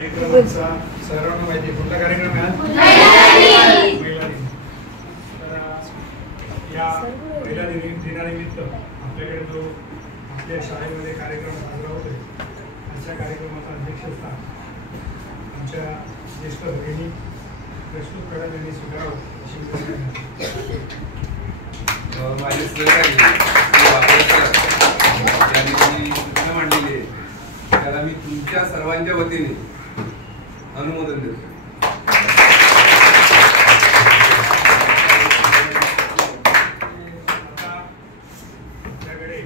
सर्वांना माहिती कुठला कार्यक्रम आहे? महिला दिन. तर या महिला दिनानिमित्त आपल्याकडे जो आपल्या शाळेमध्ये कार्यक्रम साजरा होतोय अशा कार्यक्रमाचा अध्यक्षस्थान आमच्या ज्येष्ठ भगिनी प्रस्तुत मॅडम यांनी स्वीकारावं अशी माझे सहकारी यांनी सूचना मांडलेली आहे त्याला मी तुमच्या सर्वांच्या वतीने अनुमोदन देतो. आपल्याकडे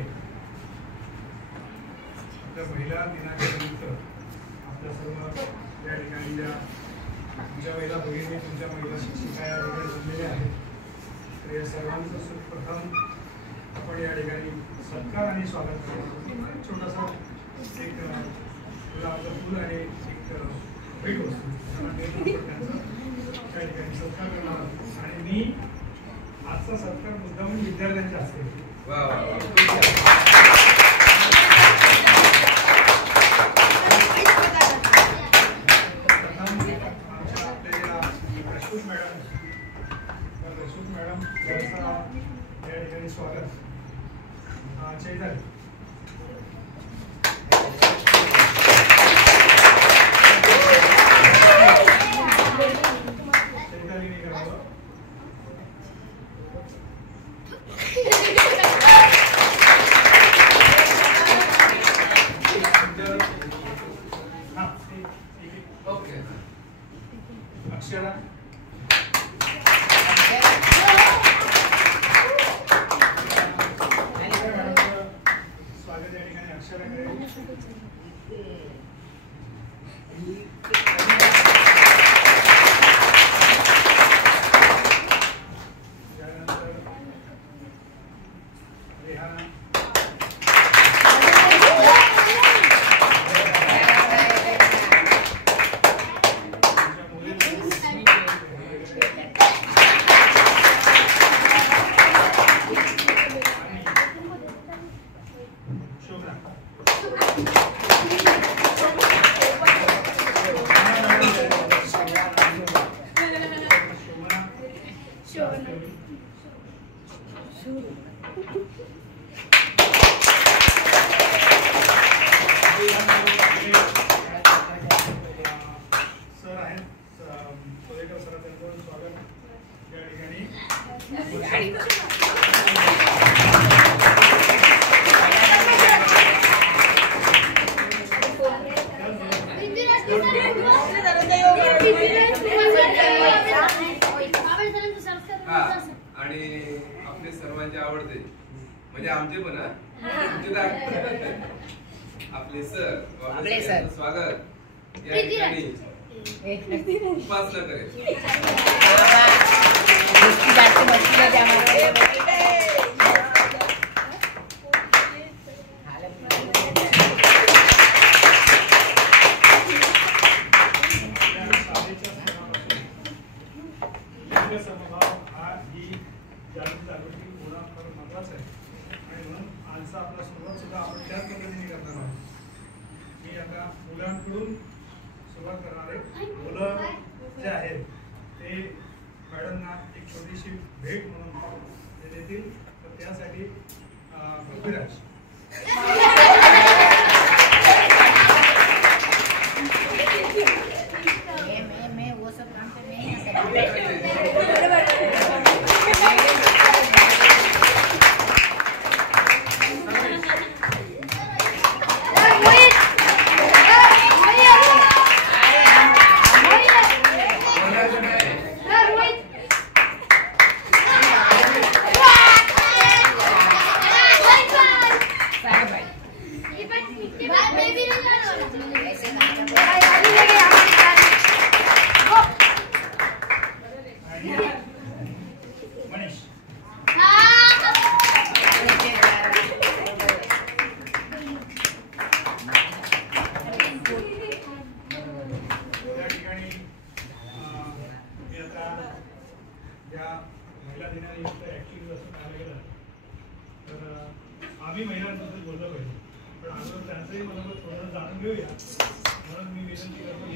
आपल्या महिला दिनाच्या निमित्त आपल्या सर्व या ठिकाणी ज्या तुमच्या महिला भगिनी तुमच्या महिला शिक्षिका या ठिकाणी जमलेल्या आहेत तर या सर्वांचं सुप्रथम आपण या ठिकाणी सत्कार आणि स्वागत करतो. छोटासा एक गुलाबाचं फूल आणि एक भेट वस्तू त्यांचा त्या ठिकाणी सत्कार करणार आणि मी आजचा सत्कार मुद्दाम विद्यार्थ्यांच्या हस्ते. आमच्या आपल्या प्रस्तुत मॅडम यांचा या ठिकाणी स्वागत. चैताली करावं. अक्षरा स्वागत या ठिकाणी अक्षरा करेल. त्यानंतर रेहाना सर आहेत सोलेकर सर त्यांचं स्वागत या ठिकाणी. आणि आपले सर्वांचे आवडते म्हणजे आमचे पण आपले सर स्वागत या ठिकाणी उपासना करेल. जागृती होणं फार महत्वाचं आहे आणि म्हणून आजचा आपला सुरुवात सुद्धा आपण त्याच पद्धतीने करणार आहोत. मी आता मुलांकडून सुरुवात करणार आहे. मुलं जे आहेत ते मॅडमना एक छोटीशी भेट म्हणून ते देतील तर त्यासाठी पृथ्वीराज महिला दिनानिमित्त ऍक्च्युअली असं पाहायला गेलं तर आम्ही महिलांबद्दल बोललो पाहिजे, पण अगोदर त्यांचंही मनोगत थोडं जाणून घेऊया. म्हणून मी विनंती करतो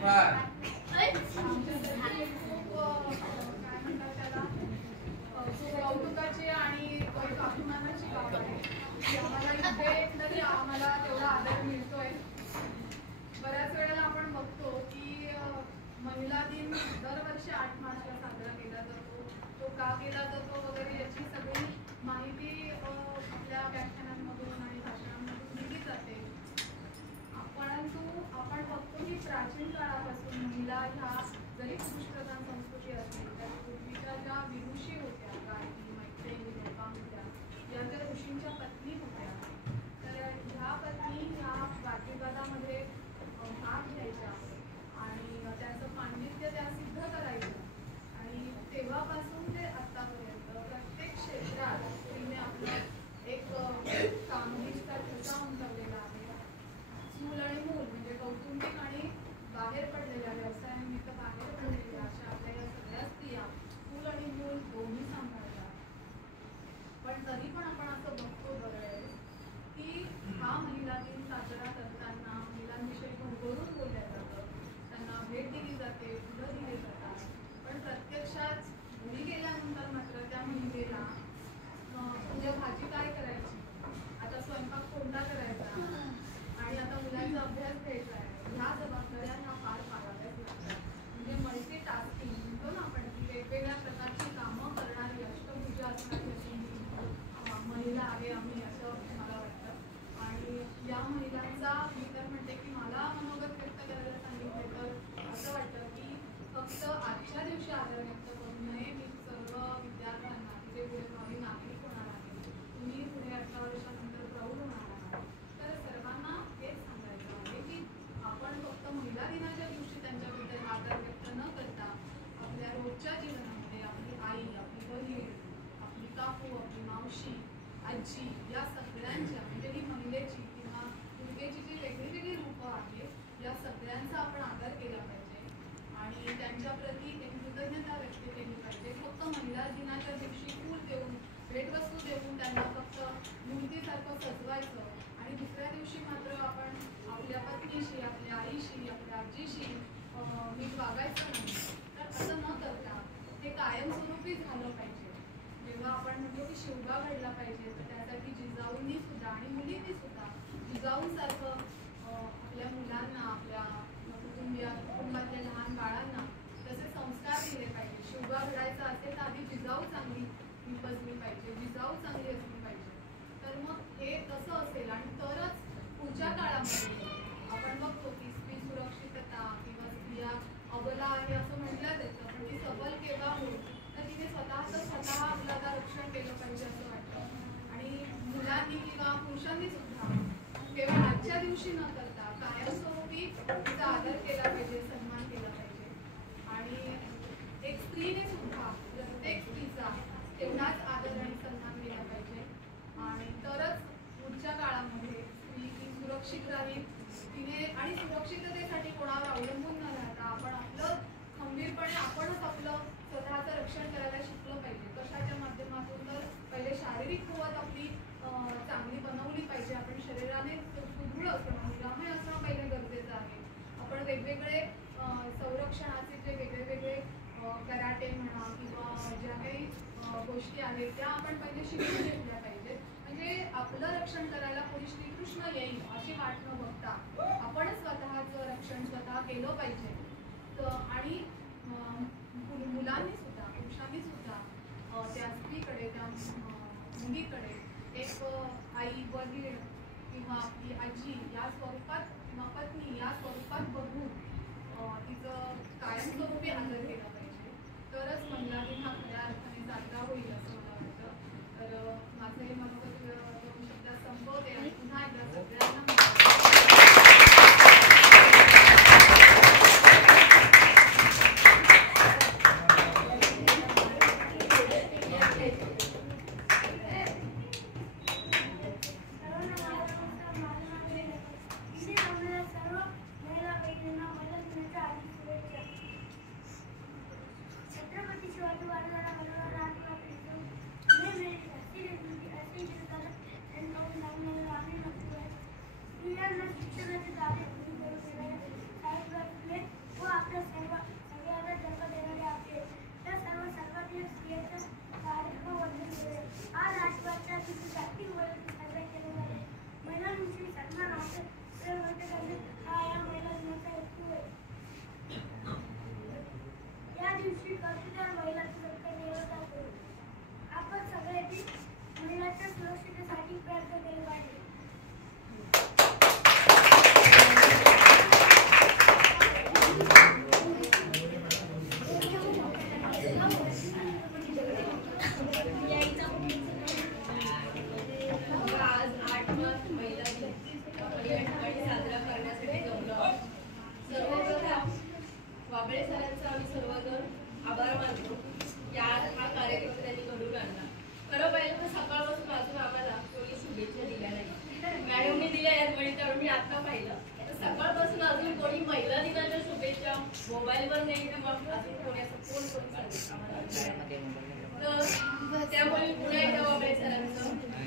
फार आमच्यासाठी खूप काय म्हणतात त्याला खूप कौतुकाची आणि एक अभिमानाची बाब आहे की आम्हाला इथे तरी आम्हाला तेवढा आदर मिळतोय. बऱ्याच वेळेला आपण बघतो की महिला दिन दरवर्षी 8 मार्चला साजरा केला जातो. तो का केला जातो वगैरे याची सगळी माहिती आपल्या व्याख्यानांमधून आणि भाषणांमधून दिली जाते. परंतु आपण बघतो की प्राचीन काळापासून महिला ह्या जरी पुरुषप्रधान संस्कृती असली तर पूर्वीच्या ज्या विदुषी होत्या, गायत्री, मैत्रेयी, लोपामुद्रा या ज्या ऋषींच्या पत्नी होत्या, तर ह्या पत्नी ह्या वादविवादामध्ये भाग घ्यायच्या आणि त्याचं पांडित्य त्या सिद्ध करायचं. आणि तेव्हापासून ते आत्तापर्यंत प्रत्येक क्षेत्रात स्त्रीने आपलं एक कामगिरीचा ठसा उमटवलेला आहे. मूल आणि मूल म्हणजे कौटुंबिक आणि बाहेर पडलेल्या व्यवसायानिमित्त बाहेर पडलेल्या अशा आपल्या या सगळ्या स्त्रिया मूल आणि मूल दोन्ही सांभाळतात. पण तरी पण आपण असं बघतो दरवेळेस की हा महिला दिन साजरा करताना महिलांविषयी भरभरून बोलल्या जातं, त्यांना भेट दिली जाते, फुलं दिली जातात. पण प्रत्यक्षात घरी गेल्यानंतर मात्र त्या महिलेला म्हणजे भाजी काय करायची, आता स्वयंपाक कोणता करायचा आणि आता मुलांचा अभ्यास घ्यायचा आहे, ह्या जबाबदाऱ्या ह्या फार पाळाव्याच लागतात. म्हणजे मल्टी टास्किंग म्हणतो ना आपण की वेगवेगळ्या प्रकारची कामं करणारी अष्टभुजा असणारी अशी महिला आहे आम्ही, असं मला वाटतं. आणि या महिलांचा मी तर म्हणते की मला मनोगत व्यक्त करायला सांगितलं तर असं वाटतं की फक्त आजच्या दिवशी आदर व्यक्त करू नये. मी सर्व विद्यार्थ्यांना जे पुढे भावी नागरिक होणार आहे, तुम्ही पुढे 18 वर्षानंतर प्रौढ होणार आहात, तर सर्वांना हेच सांगायचं आहे की आपण फक्त महिला दिनाच्या दिवशी त्यांच्याबद्दल आदर व्यक्त न करता आपल्या रोजच्या जीवनामध्ये आपली आई, आपली बहीण, आपली काकू, आपली मावशी, आजी या सगळ्यांच्या म्हणजे ही महिलेची किंवा दुर्गेची जी वेगळी वेगळी रूपं आहेत या सगळ्यांचा आपण आदर केला पाहिजे आणि त्यांच्या प्रती एक कृतज्ञता व्यक्त केली पाहिजे. फक्त महिला दिनाच्या दिवशी फूल देऊन, भेटवस्तू देऊन त्यांना फक्त मूर्तीसारखं सजवायचं आणि दुसऱ्या दिवशी मात्र आपण आपल्या पत्नीशी, आपल्या आईशी, आपल्या आजीशी नीट वागायचं नाही. तर असं न करता हे कायमस्वरूपी झालं पाहिजे. जेव्हा आपण म्हणतो की शिवगा घडला पाहिजे तर त्यासाठी जिजाऊंनी सुद्धा आणि मुलींनी सुद्धा जिजाऊंसारखं आपल्या मुलांना, आपल्या कुटुंबातल्या लहान बाळांना तसे संस्कार दिले पाहिजे. शिवगा घडायचा असेल तर आधी जिजाऊ चांगली निपजली पाहिजे, जिजाऊ चांगली असली पाहिजे. तर मग हे कसं असेल आणि तरच पुढच्या काळामध्ये आपण बघतो की स्त्री सुरक्षितता किंवा स्त्रिया अबला आहे असं म्हटलं जातं, पण ती सबल केव्हा होईल तर तिने स्वतः आपल्याला रक्षण केलं पाहिजे असं वाटतं. आणि मुलांनी किंवा पुरुषांनी सुद्धा केवळ आजच्या दिवशी न करता कायमस्वरूपी तिचा आदर केला पाहिजे, सन्मान केला पाहिजे. आणि एक स्त्रीने सुद्धा प्रत्येक स्त्रीचा तेवढाच आदर आणि सन्मान केला पाहिजे आणि तरच पुढच्या काळामध्ये स्त्री ही सुरक्षित राहील. तिने आणि सुरक्षिततेसाठी कोणावर अवलंबून न राहता आपण आपलं खंबीरपणे आपणच आपलं स्वतःचं रक्षण करायला शिकलं पाहिजे. कशाच्या माध्यमातून तर पहिले शारीरिक कुवत आपली चांगली बनवली पाहिजे. आपण शरीराने सुदृढ असणं, निरामय असणं पहिले गरजेचं आहे. आपण वेगवेगळे संरक्षणाचे जे वेगळे कराटे म्हणा किंवा ज्या काही गोष्टी आहेत त्या आपण पहिले शिकून घेतल्या पाहिजेत. म्हणजे आपलं रक्षण करायला कोणी श्रीकृष्ण येईल अशी वाट न बघता आपणच स्वतःचं रक्षण स्वतः केलं पाहिजे. आणि मुलांनी सुद्धा, पुरुषांनी सुद्धा त्या स्त्रीकडे, त्या मुलीकडे एक आई, वडील किंवा आपली आजी या स्वरूपात किंवा पत्नी या स्वरूपात बघून तिचं कायमस्वरूपी आदर केला पाहिजे. तरच महिला दिन हा खऱ्या अर्थाने साजरा होईल असं मला वाटतं. तर माझं हे मनोगत 2 शब्दात संपवते आणि पुन्हा एकदा सगळ्यांना छत्रपती शिवाजी महाराजांना सुरक्षिततेसाठी प्रयत्न केले पाहिजे. आज 8 मार्च महिला दिन आपण या ठिकाणी साजरा करण्यासाठी जमलो आहोत. सर्वप्रथम वाबळे सरांचा आम्ही सर्वजण आभार मानतो की आज हा कार्यक्रम त्यांनी घडून आणला. खरं पाहिलं तर सकाळपासून अजून आम्हाला कोणी शुभेच्छा दिल्या नाही. मॅडमने दिल्या आहेत म्हणून मी आता पाहिलं तर सकाळपासून अजून कोणी महिला दिनाच्या शुभेच्छा मोबाईलवर नाही तर मग अजून कोणी असं फोन करून सांगितलं आम्हाला. तर त्यामुळे मी पुन्हा एकदा वाबळे सरांचं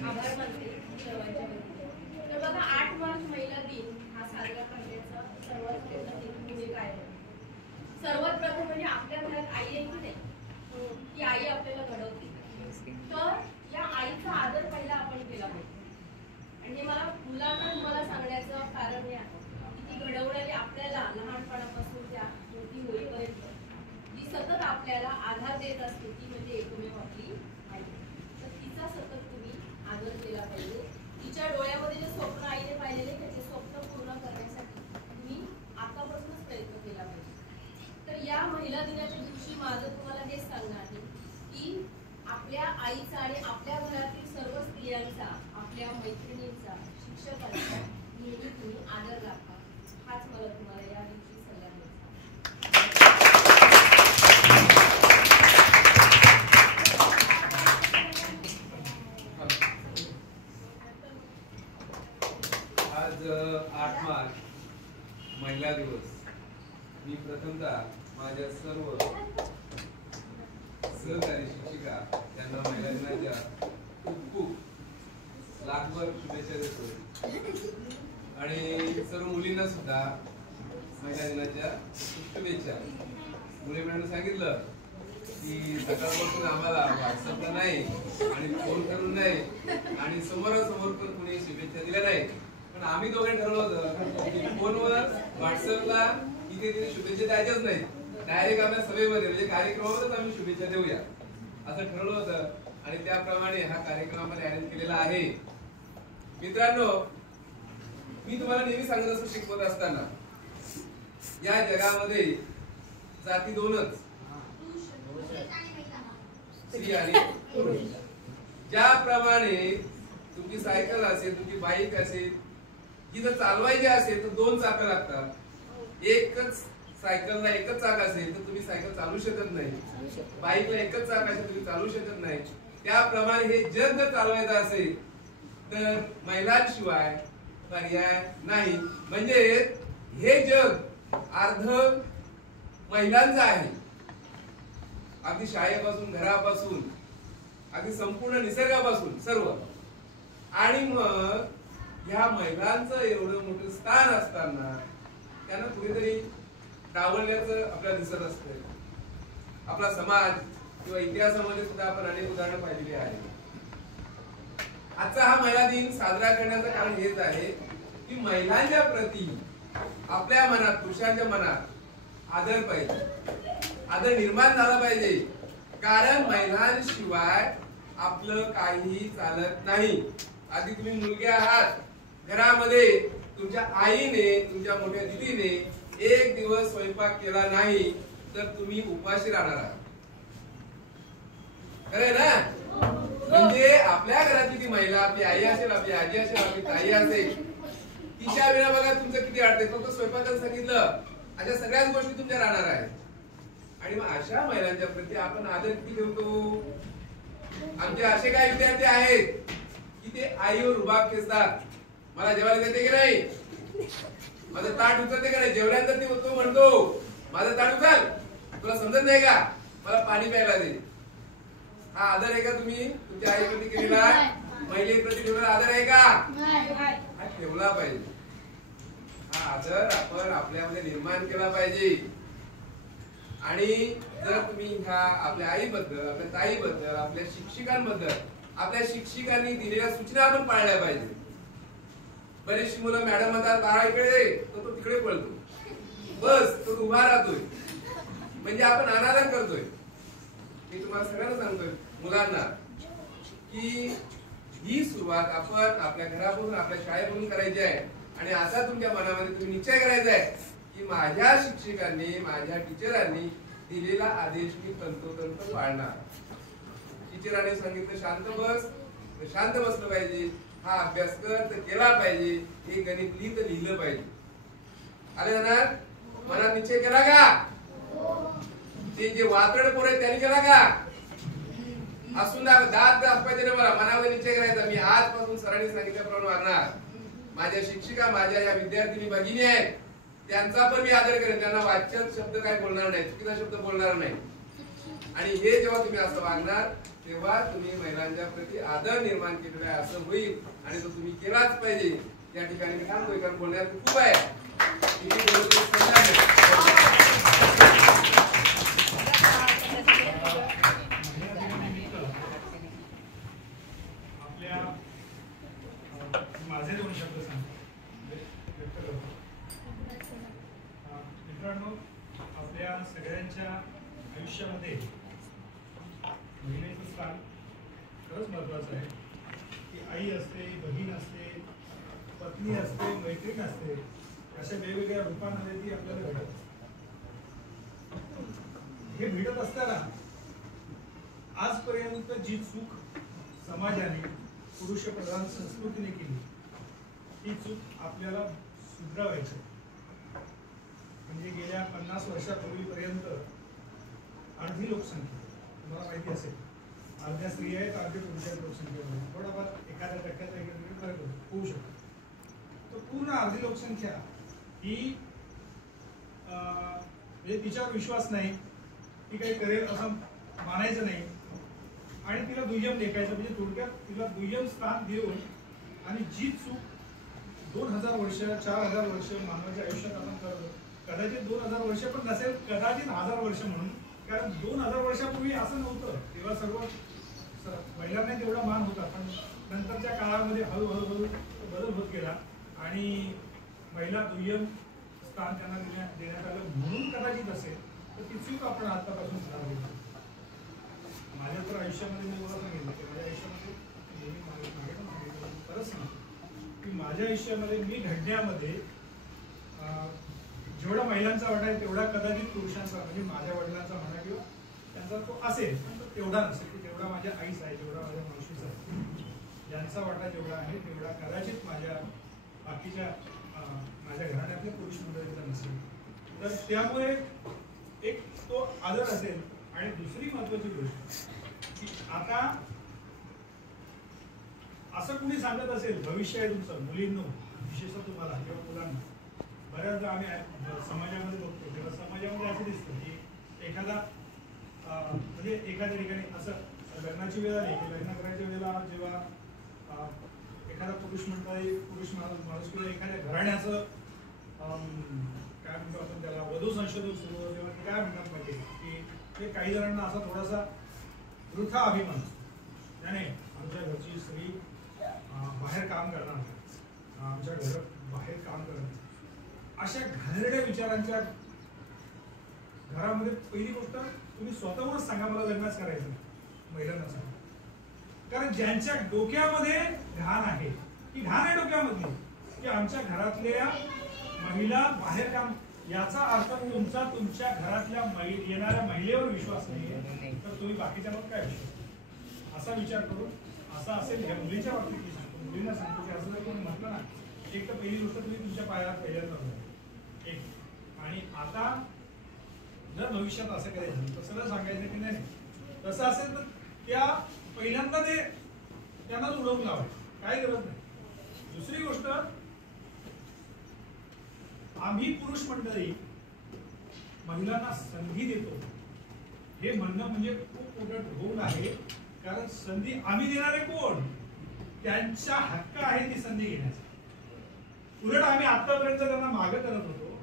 आभार मानते सर्वांच्या वतीने. तर बघा 8 मार्च महिला दिन हा साजरा करण्याचा सर्वात मोठा हेतू म्हणजे काय आहे? सर्वात प्रथम म्हणजे आपल्या घरात आई आहे की नाही, ती आई आपल्याला घडवते. तर या आईचा आदर पहिला आपण केला पाहिजे. आणि मला मुलांना मला सांगण्याचं कारण हे आहे की ती घडवणारी आपल्याला लहानपणापासून त्या मोठी होईपर्यंत जी सतत आपल्याला आधार देत असते ती म्हणजे एकमेव आपली आई. तर तिचा सतत तुम्ही आदर केला पाहिजे. तिच्या डोळ्यामध्ये जे स्वप्न आईने पाहिलेले त्याचे स्वप्न पूर्ण करण्यासाठी तुम्ही आतापासूनच प्रयत्न केला पाहिजे. तर या महिला दिनाच्या दिवशी माझं तुम्हाला हेच सांगणं आहे की आपल्या आईचा आणि आपल्या घरातील सर्व स्त्रियांचा, आपल्या मैत्रिणींचा, शिक्षकांचा नेहमी तुम्ही आदर राखा. हाच मला तुम्हाला या दिवशी सल्ला द्यायचा. आज 8 मार्च महिला दिवस. मी प्रथमतः माझ्या सर्व सहकारी शिक्षिका यांना महिला दिनाच्या खूप लाखभर शुभेच्छा देतो आणि सर्व मुलींना सुद्धा महिला दिनाच्या शुभेच्छा. मुली मॅडम सांगितलं की सकाळपासून आम्हाला व्हॉट्सअपला नाही आणि फोन करून नाही आणि समोरासमोर पण कुणी शुभेच्छा दिल्या नाही. पण आम्ही दोघे ठरवलं होतं की फोनवर व्हॉट्सअपला इथे तिथे शुभेच्छा द्यायच्याच नाही, डायरेक्ट आपल्या सभेमध्ये म्हणजे कार्यक्रमावरच आम्ही शुभेच्छा देऊया असं ठरवलं होतं. आणि त्याप्रमाणे हा कार्यक्रम आपण अरेंज केलेला आहे. मित्रांनो, मी तुम्हाला नेहमी सांगत असतो शिकवत असताना या जगामध्ये जाती दोनच, स्त्री आणि पुरुष. ज्याप्रमाणे तुमची सायकल असेल, तुमची बाईक असेल, ही जर चालवायची असेल तर 2 चाकं लागतात. एकच सायकलला एकच चाक असेल तर तुम्ही सायकल चालू शकत नाही. बाईकला एकच चाक असेल तुम्ही चालू शकत नाही. त्याप्रमाणे हे जग जर चालवायचं असेल तर महिलांशिवाय पर्याय नाही. म्हणजे हे जग अर्ध महिलांचं आहे. अगदी शाळेपासून, घरापासून, अगदी संपूर्ण निसर्गापासून सर्व. आणि मग ह्या महिलांचं एवढं मोठं स्थान असताना त्यांना कुठेतरी डावलल्याचं आपल्याला दिसत असतं. आपला समाज किंवा इतिहासामध्ये सुद्धा आपण अनेक उदाहरणं पाहिलेली आहेत. आजचा हा महिला दिन साजरा करण्याचं कारण हेच आहे की महिलांच्या प्रती आपल्या मनात, पुरुषांच्या मनात आदर पाहिजे, आदर निर्माण झाला पाहिजे. कारण महिलांशिवाय आपलं काही चालत नाही. आधी तुम्ही मुलगे आहात, घरामध्ये तुमच्या आईने, तुमच्या मोठ्या दिदीने एक दिवस स्वयंपाक केला नाही तर तुम्ही उपाशी राहणार आहात. खरंय ना? म्हणजे आपल्या घरातली ती महिला, आपली आई असेल, आपली आजी असेल, आपली ताई असेल, तिच्या वेळा बघा तुमचं किती अडते. फक्त स्वयंपाकाला सांगितलं, अशा सगळ्याच गोष्टी तुमच्या राहणार आहेत. आणि मग अशा महिलांच्या प्रती आपण आदर किती ठेवतो? आमचे असे काही विद्यार्थी आहेत की ते आईवर रुबाब खेचतात. मला जेवायला देते की नाही, माझं ताट उचलते का नाही, जेवल्यानंतर ती तो म्हणतो माझं ताट उचल, तुला समजत नाही का, मला पाणी प्यायला दे. हा आदर आहे का तुम्ही तुमच्या आई प्रती केलेला? महिलेप्रती ठेवलेला आदर आहे का? हा ठेवला पाहिजे. हा आदर आपण आपल्यामध्ये निर्माण केला पाहिजे. आणि जर तुम्ही ह्या आपल्या आईबद्दल, आपल्या ताईबद्दल, आपल्या शिक्षकांबद्दल, आपल्या शिक्षकांनी दिलेल्या सूचना आपण पाळल्या पाहिजे. बरीचशी मुलं मॅडम म्हणतात बाळा इकडे, तो तिकडे पळतो, बस तो उभा राहतोय, म्हणजे आपण अनादर करतोय. मी तुम्हाला सगळ्यांना सांगतोय मुलांना की ही सुरुवात आपण आपल्या घरापासून आपल्या शाळेपासून करायची आहे. आणि असा तुमच्या मनामध्ये तुम्ही निश्चय करायचा आहे की माझ्या शिक्षकांनी माझ्या टीचरांनी दिलेला आदेश मी तंतोतंत पाळणार. टीचरांनी सांगितलं शांत बस तर शांत बसलं पाहिजे, हा अभ्यास कर तर केला पाहिजे, हे गणित लिह तर लिहिलं पाहिजे. आले ना मनात निश्चय केला का? ते जे वातड पोर आहे त्यांनी केला का? असून दात दाखवायचे ना मला मनामध्ये निश्चय करायचा मी आजपासून सरांनी सांगितल्याप्रमाणे वागणार. माझ्या शिक्षिका माझ्या या विद्यार्थिनी भगिनी आहेत त्यांचा पण मी आदर करेन. त्यांना वाच्यक शब्द काय बोलणार नाही, चुकीचा शब्द बोलणार नाही. आणि हे जेव्हा तुम्ही असं वागणार तेव्हा तुम्ही महिलांच्या प्रति आदर निर्माण केलेला आहे असं होईल. आणि तो तुम्ही केलाच पाहिजे. या ठिकाणी मी थांबतोय कारण बोलण्यात खूप आहे. आपल्या माझे 2 शब्द व्यक्त करतो. मित्रांनो, आपल्या सगळ्यांच्या आयुष्यामध्ये महिलेचं स्थान खरंच महत्वाचं आहे. की आई असते, बहीण असते, पत्नी असते, मैत्रीण असते, अशा वेगवेगळ्या रूपांमध्ये ती आपल्याला भेटत. हे भेटत असताना आजपर्यंत जी चूक समाजाने पुरुषप्रधान संस्कृतीने केली ती चूक आपल्याला सुधारायची. म्हणजे गेल्या 50 वर्षापूर्वीपर्यंत अर्धी लोकसंख्या तुम्हाला माहिती असेल, अर्ध्या स्त्रिया आहेत, अर्ध्या पुरुष आहेत लोकसंख्येमध्ये. थोडाफार एखाद्या टक्क्याचा एकत्र फरक होऊ शकतो. तर पूर्ण अर्धी लोकसंख्या ही म्हणजे तिच्यावर विश्वास नाही, ती काही करेल असं मानायचं नाही आणि तिला दुय्यम लेखायचं. म्हणजे थोडक्यात तिला दुय्यम स्थान देऊन आणि जी चूक 2000 वर्ष 4000 वर्ष मानवाच्या आयुष्यात आपण करतो, कदाचित 2000 वर्ष पण नसेल, कदाचित 1000 वर्ष म्हणून. कारण 2000 वर्षापूर्वी असं नव्हतं. तेव्हा सर्व महिलांना तेवढा मान होता, पण नंतरच्या काळामध्ये हळूहळू बदल होत गेला आणि महिला दुय्यम स्थान त्यांना देण्यात आलं म्हणून कदाचित असेल. तर ती चूक आपण आतापासून सुधारली. माझ्या तर आयुष्यामध्ये मी मला सांगितलं की माझ्या आयुष्यामध्ये खरंच सांगतो की माझ्या आयुष्यामध्ये मी घडण्यामध्ये जेवढा महिलांचा वाटा आहे तेवढा कदाचित पुरुषांचा, म्हणजे माझ्या वडिलांचा म्हणा किंवा त्यांचा तो असेल, पण तो तेवढा नसेल की जेवढा माझ्या आईचा आहे, जेवढा माझ्या मावशीचा आहे. ज्यांचा वाटा जेवढा आहे तेवढा कदाचित माझ्या बाकीच्या माझ्या घराण्यातल्या पुरुष मंडळीचा नसेल. तर त्यामुळे एक तो आदर असेल. आणि दुसरी महत्वाची गोष्ट की आता असं कुणी सांगत असेल भविष्य आहे तुमचं, मुलींनो विशेषतः तुम्हाला किंवा मुलांना, बऱ्याचदा आम्ही समाजामध्ये बघतो तेव्हा समाजामध्ये असं दिसतं की एखादा म्हणजे एखाद्या ठिकाणी असं लग्नाची वेळ आली की लग्न करायच्या वेळेला जेव्हा एखादा पुरुष माणूस किंवा एखाद्या घराण्याचं काय म्हणतो आपण त्याला वधू संशोधन सुरू होतं तेव्हा ते काय म्हणतात माहिती की ते काही जणांना असा थोडासा वृथा अभिमान, त्याने आमच्या घरची स्त्री बाहेर काम करणार, आमच्या घरात बाहेर काम करणार, अशा घाणेरड्या विचारांच्या घरामध्ये पहिली गोष्ट तुम्ही स्वतःवरच सांगा मला लग्नच करायचं, महिलांना सांगा. कारण ज्यांच्या डोक्यामध्ये घाण आहे, ती घाण आहे डोक्यामधली की आमच्या घरातल्या महिला बाहेर काम, याचा अर्थ तुमचा तुमच्या घरातल्या येणाऱ्या महिलेवर विश्वास नाहीये तर तुम्ही बाकीच्यावर काय विश्वास, असा विचार करून असा असेल. ह्या मुलीच्या बाबतीत मी सांगतो, मुलींना सांगतो की असं जर कोणी म्हटलं ना, एक तर पहिली गोष्ट तुम्ही तुमच्या पायात पहिल्यांदा एक, आणि आता जर भविष्यात असं करायचं तर सरळ सांगायचं की नाही तसं असेल तर त्या पहिल्यांदा ते त्यांना उडवून लावायचं, काय गरज नाही. दुसरी गोष्ट, आम्ही पुरुष मंडळी महिलांना संधी देतो हे म्हणणं म्हणजे खूप मोठं ढोंग आहे. कारण संधी आम्ही देणारे कोण, त्यांचा हक्क आहे ती संधी घेण्याचा. उलट आम्ही आतापर्यंत त्यांना मागे करत होतो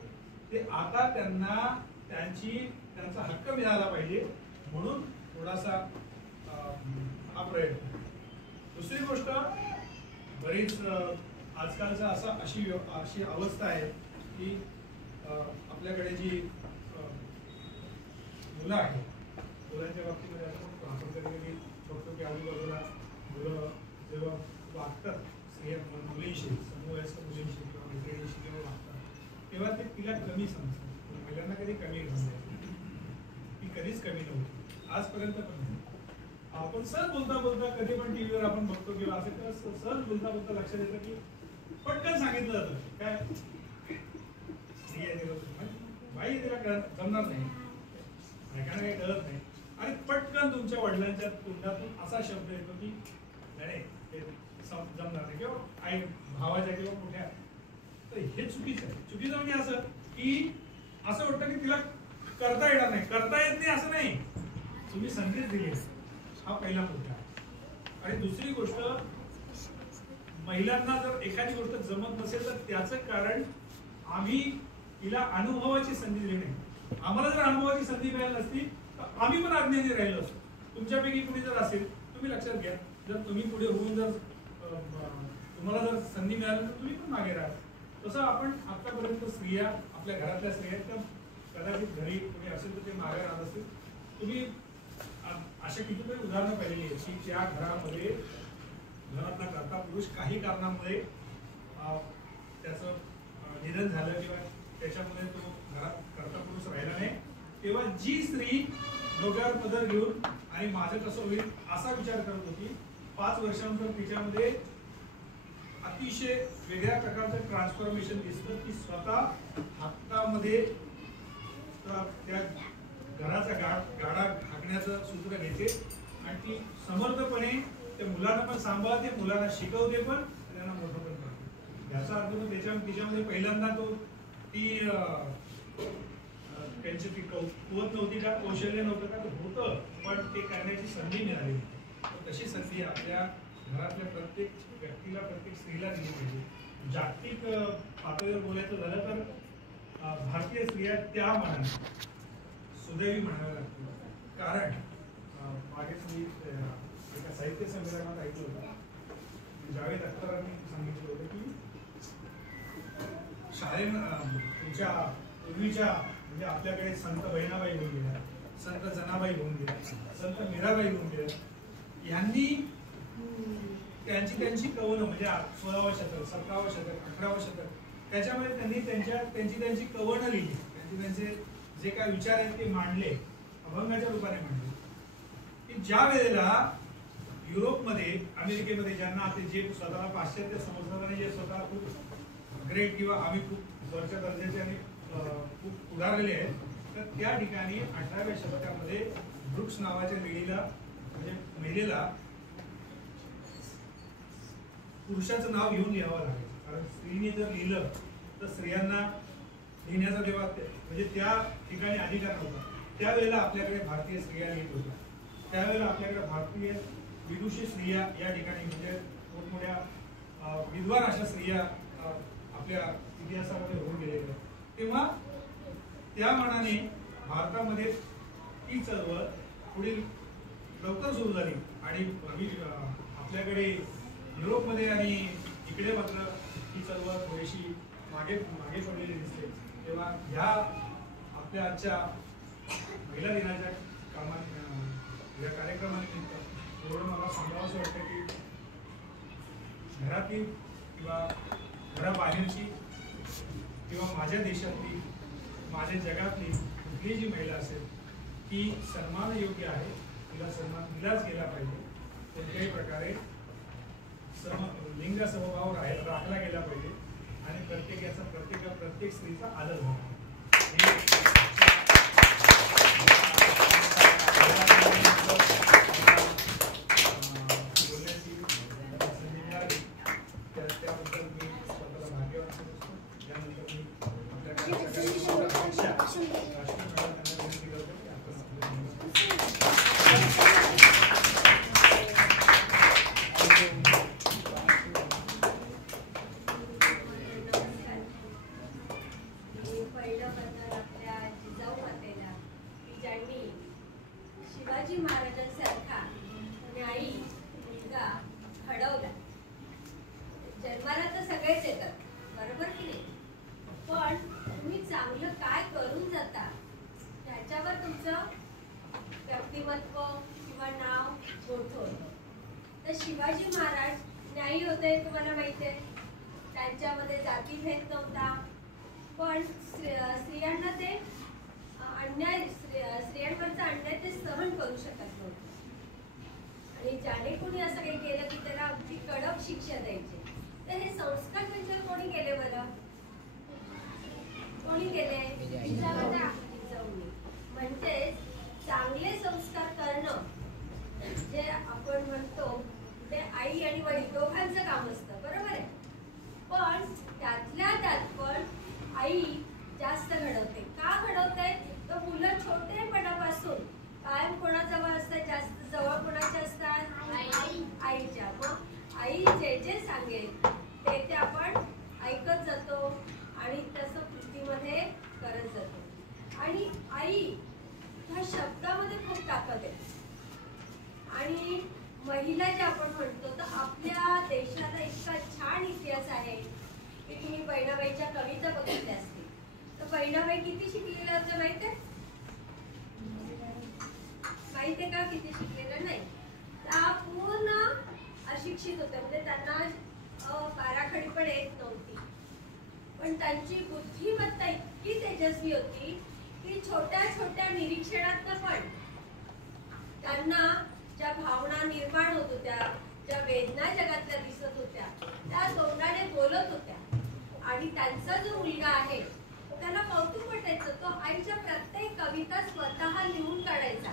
ते आता त्यांना त्यांचा हक्क मिळाला पाहिजे म्हणून थोडासा हा प्रयत्न. दुसरी गोष्ट, बरीच आजकालचा अशी अवस्था आहे की आपल्याकडे जी मुलं आहेत, मुलांच्या बाबतीमध्ये आपण कधी बघतो की आजूबाजूला मुलं जेव्हा वागतात स्त्रिया मुलींशी, समूहाच्या मुलींशी किंवा मैत्रिणींशी जेव्हा वागतात तेव्हा ते तिला कमी समजतात. महिलांना कधी कमी समजायचं, ती कधीच कमी नव्हती आजपर्यंत पण नाही. आपण सहज बोलता बोलता कधी पण टीव्हीवर आपण बघतो किंवा असं सहज बोलता बोलता लक्षात येतं की पटकन सांगितलं जातं काय स्त्री आहे तिला बाई तिला जमणार नाही, ऐकायला काही कळत नाही आणि पटकन तुमच्या वडिलांच्या तोंडातून असा शब्द येतो की नाही ते जमणार नाही किंवा आई भावाच्या किंवा मोठ्या. तर हे चुकीचं आहे. चुकीचं म्हणजे असं की असं वाटतं की तिला करता येणार नाही, करता येत नाही असं नाही, तुम्ही संकेत दिले. हा पहिला मुद्दा आहे. आणि दुसरी गोष्ट, महिलांना जर एखादी गोष्ट जमत नसेल तर त्याचं कारण आम्ही तिला अनुभवाची संधी दिली नाही. आम्हाला जर अनुभवाची संधी मिळाली नसती तर आम्ही पण अज्ञानी राहिलो असतो. तुमच्यापैकी कुणी जर असेल, तुम्ही लक्षात घ्या, जर तुम्ही पुढे होऊन जर तुम्हाला जर संधी मिळाली तर तुम्ही पण मागे राहाल. तसं आपण आतापर्यंत स्त्रिया, आपल्या घरातल्या स्त्रिया त्या कदाचित घरी तुम्ही असेल तर ते मागे राहत असतील. तुम्ही अशा कितीतरी उदाहरणं पाहिलेली आहेत की त्या घरामध्ये घरातला करता पुरुष काही कारणामुळे त्याचं निधन झालं किंवा त्याच्यामुळे तो घरात करता पुरुष राहिला नाही, तेव्हा जी स्त्री डोक्यावर पदर घेऊन आणि माझं कसं होईल असा विचार करत होती, 5 वर्षानंतर तिच्यामध्ये अतिशय वेगळ्या प्रकारचं ट्रान्सफॉर्मेशन दिसतं की स्वतः हातामध्ये त्या घराचा गाडा हाकण्याचं सूत्र घेते आणि ती समर्थपणे त्या मुलांना पण सांभाळते, मुलांना शिकवते पण, त्यांना मोठं पण करते. याचा अर्थ तिच्यामध्ये पहिल्यांदा ती त्यांची ती कुवत नव्हती का, कौशल्य नव्हतं का, होतं, पण ते करण्याची संधी मिळाली. तशी संधी आपल्या घरातल्या प्रत्येक व्यक्तीला, प्रत्येक स्त्रीला दिली पाहिजे. जागतिक पातळीवर बोलायचं झालं तर भारतीय स्त्रिया त्या मानाने सुदैवी म्हणाव्या लागतील. कारण मागेच मी एका साहित्य संमेलनात ऐकलं होतं, जावेद अख्तरांनी सांगितलं होतं की तुमच्या पूर्वीच्या म्हणजे आपल्याकडे संत बहिणाबाई होऊन गेल्या, संत जनाबाई होऊन गेल्या, संत मीराबाई होऊन गेल्या. यांनी त्यांची कवनं म्हणजे 16वं शतक, 17वं शतक, 18वं शतक त्याच्यामध्ये त्यांनी त्यांची कवनं लिहिली, त्यांचे जे काय विचार आहेत ते मांडले, अभंगाच्या रूपाने मांडले. की ज्या वेळेला युरोपमध्ये, अमेरिकेमध्ये ज्यांना ते जे स्वतःला पाश्चात्य समजतात आणि जे स्वतः खूप ग्रेट किंवा आम्ही खूप वरच्या दर्जाचे आणि खूप पुढारलेले आहेत, तर त्या ठिकाणी 18व्या शतकामध्ये ब्रुक्स नावाच्या लेडीला म्हणजे महिलेला पुरुषाचं नाव घेऊन लिहावं लागेल. कारण स्त्रीने जर लिहिलं तर स्त्रियांना लिहिण्याचा तेव्हा म्हणजे त्या ठिकाणी अधिकार नव्हता. त्यावेळेला आपल्याकडे भारतीय स्त्रिया लिहित होत्या. त्यावेळेला आपल्याकडे भारतीय विदुषी स्त्रिया या ठिकाणी म्हणजे मोठमोठ्या विद्वान अशा स्त्रिया आपल्या इतिहासामध्ये होऊन गेलेल्या. तेव्हा त्या मानाने भारतामध्ये ही चळवळ पुढील लवकर सुरू झाली आणि आपल्याकडे युरोपमध्ये आणि इकडे मात्र ही चळवळ थोडीशी मागे पडलेली दिसते. तेव्हा ह्या आपल्या आजच्या महिला दिनाच्या या कार्यक्रमानिमित्त एवढं मला सांगावं असं वाटतं की घरातील किंवा घराबाहेरची किंवा माझ्या देशातली, माझ्या जगातली कुठली जी महिला असेल ती सन्मान योग्य आहे, तिला सन्मान दिलाच गेला पाहिजे. कोणत्याही प्रकारे लिंग समभाव राखला गेला पाहिजे आणि प्रत्येक स्त्रीचा आदर झाला बोलण्याची संधी मिळाली त्याबद्दल मी स्वतःला भाग्यवान समजतो. त्यानंतर मी आपल्या राष्ट्रीय त्यांना विनंती करतो की आपण पहिलं बद्दल आपल्या तर शिवाजी महाराज न्यायी होते, तुम्हाला माहिती आहे. त्यांच्यामध्ये जातीभेद नव्हता, पण स्त्रियांना ते अन्याय, स्त्रियांवरचा अन्याय ते सहन करू शकत नव्हते. आणि ज्याने कोणी असं काही केलं की त्याला अगदी कडक शिक्षा द्यायची. तर हे संस्कार म्हणजे कोणी केले बरं? कोणी केले? जिजाऊंनी. म्हणजे चांगले संस्कार करणं जे आपण म्हणतो ते आई आणि वडील दोघांचं काम असतं, बरोबर आहे. पण त्यातल्या त्यात पण आई जास्त घडवते. का घडवते? तर मुलं छोटेपणापासून कायम कोणाजवळ असतात, जास्त जवळ कोणाच्या असतात? आईच्या. मग आई जे जे सांगेल ते आपण ऐकत जातो आणि तसं कृतीमध्ये करत जातो. आणि आई ह्या शब्दामध्ये खूप ताकद आहे. आणि महिला जे आपण म्हणतो तर आपल्या देशाला इतका छान इतिहास आहे की तुम्ही बहिणाबाईच्या कविता बघितल्या असतील. तर बहिणाबाई किती शिकलेल्या होत्या माहित आहे? माहिती आहे का किती शिकलेल्या? नाही. त्या पूर्ण अशिक्षित होत्या, म्हणजे त्यांना बाराखडी पण येत नव्हती. पण त्यांची बुद्धिमत्ता इतकी तेजस्वी होती की छोट्या छोट्या निरीक्षणात पण त्यांना ज्या भावना निर्माण होत होत्या, ज्या वेदना जगातल्या दिसत होत्या, त्या तोंडाने बोलत होत्या. आणि त्यांचा जो मुलगा आहे त्याला कौतुक वाटायचं. तो आईच्या प्रत्येक कविता स्वतः लिहून काढायचा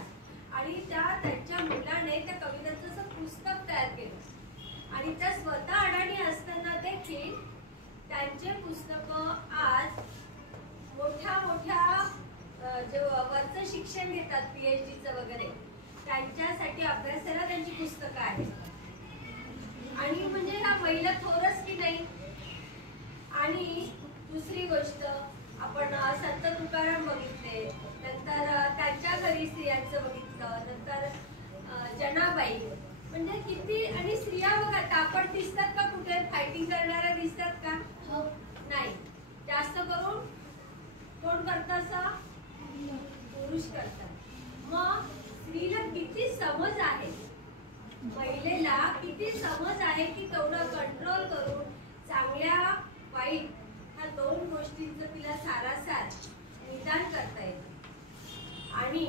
आणि त्यांच्या मुलाने त्या कवितांचं असं पुस्तक तयार केलं. आणि त्या स्वतः अडाणी असताना देखील त्यांचे पुस्तक आज मोठ्या मोठ्या जे वरचं शिक्षण घेतात, PhDचं वगैरे, त्यांच्यासाठी अभ्यासाला त्यांची पुस्तकं आहेत. आणि म्हणजे ह्या महिला थोरच की नाही. आणि दुसरी गोष्ट आपण संत तुकाराम बघितले, नंतर त्यांच्या घरी स्त्रियांचं बघितलं, नंतर जनाबाई. म्हणजे किती. आणि स्त्रिया बघा तापट दिसतात का कुठे? फायटिंग करणाऱ्या दिसतात का? नाही. जास्त करून कोण करतात? असा पुरुष करतात. मग स्त्रीला किती समज आहे, महिलेला किती समज आहे की तेवढं कंट्रोल करून चांगल्या वाईट ह्या दोन गोष्टींचं तिला सारासार निदान करता येतं. आणि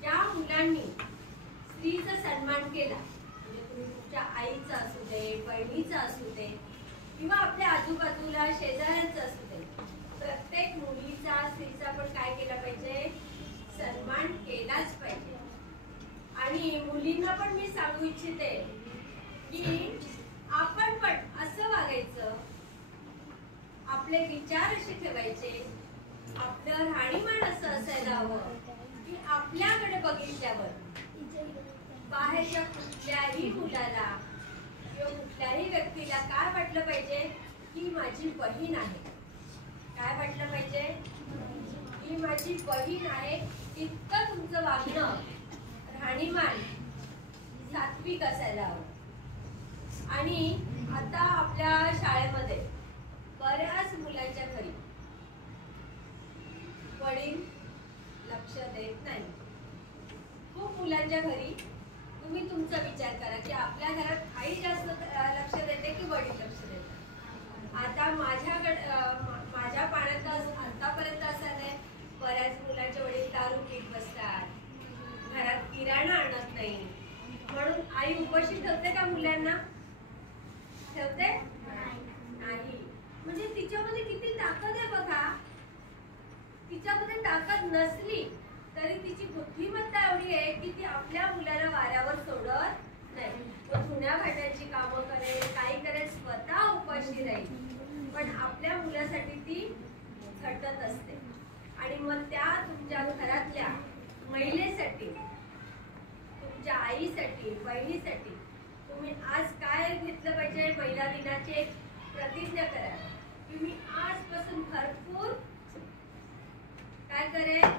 ज्या मुलांनी स्त्रीचा सन्मान केला, म्हणजे तुम्ही तुमच्या आईचा असू दे, बहिणीचा असू दे, किंवा आपल्या आजूबाजूला शेजाऱ्यांचा असू दे, प्रत्येक मुलीचा स्त्रीचा पण काय केला पाहिजे? सन्मान केलाच पाहिजे. आणि मुलींना पण मी सांगू इच्छिते की आपण पण असं वागायचं, आपले विचार असे ठेवायचे, आपलं राहणीमान असं असायला हवं की आपल्याकडे बघितल्यावर बाहेरच्या कुठल्याही मुलाला किंवा कुठल्याही व्यक्तीला काय वाटलं पाहिजे की माझी बहीण आहे. काय वाटलं पाहिजे? की माझी बहीण आहे. इतकं तुमचं वागणं, राहणीमान सात्विक असायला हवं. आणि आता आपल्या शाळेमध्ये बऱ्याच मुलांच्या घरी वडील लक्ष देत नाही. खूप मुलांच्या घरी तुम्ही तुमचा विचार करा की आपल्या घरात आई जास्त लक्ष देते की वडील लक्ष देतात. आता माझ्या पाण्यात आतापर्यंत असं नाही, बऱ्याच मुलांचे वडील दारू पीत बसतात, घरात किराणा आणत नाही, म्हणून आई उपाशी ठेवते का मुलांना? ठेवते नाही. म्हणजे तिच्यामध्ये किती ताकद आहे बघा. तिच्यामध्ये ताकद नसली तरी तिची बुद्धिमत्ता एवढी आहे की ती आपल्या मुलाला वाऱ्यावर सोडत नाही. तो धुण्या भांड्याची कामं करेल, काही करेल, स्वतः उपाशी राहील, पण आपल्या मुलासाठी ती झटत असते. आणि मग त्या तुमच्या घरातल्या महिलेसाठी, तुमच्या आईसाठी, बहिणीसाठी तुम्ही आज काय घेतलं पाहिजे? महिला दिनाची एक प्रतिज्ञा करा की मी आजपासून भरपूर काय करेन?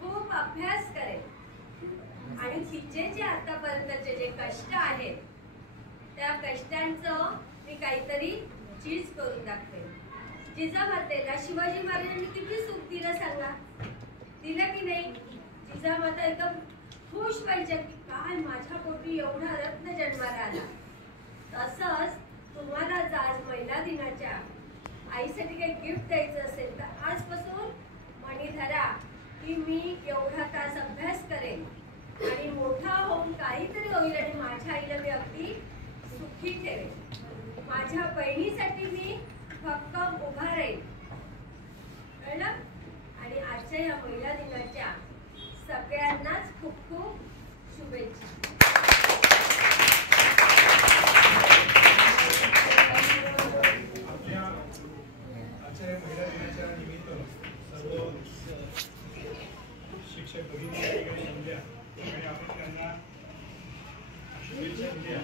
खूप अभ्यास करेन आणि तिचे जे आतापर्यंतचे जे कष्ट आहेत त्या कष्टांचं मी काहीतरी चीज करून दाखवेन. जिजामातेला शिवाजी महाराजांनी किती सुख दिलं सांगा? दिलं की नाही? जिजामाता एकदम खुश पाहिजे की काय माझ्या पोटी एवढा रत्न जन्माला आला. तसंच तुम्हाला आज महिला दिनाच्या आईसाठी काही गिफ्ट द्यायचं असेल तर आजपासून मणी धरा की मी एवढा तास अभ्यास करेन आणि मोठा होऊन काहीतरी होईल आणि माझ्या आईला मी अगदी सुखी ठेवेन. माझ्या बहिणीसाठी मी भक्कम उभा राहील. कळलं? आणि आजच्या या महिला दिनाच्या सगळ्यांनाच खूप खूप शुभेच्छा. आपल्या आजच्या या महिला दिनाच्या निमित्त सर्व शिक्षक भगिनी या ठिकाणी जमल्या आणि आपण त्यांना शुभेच्छा दिल्या.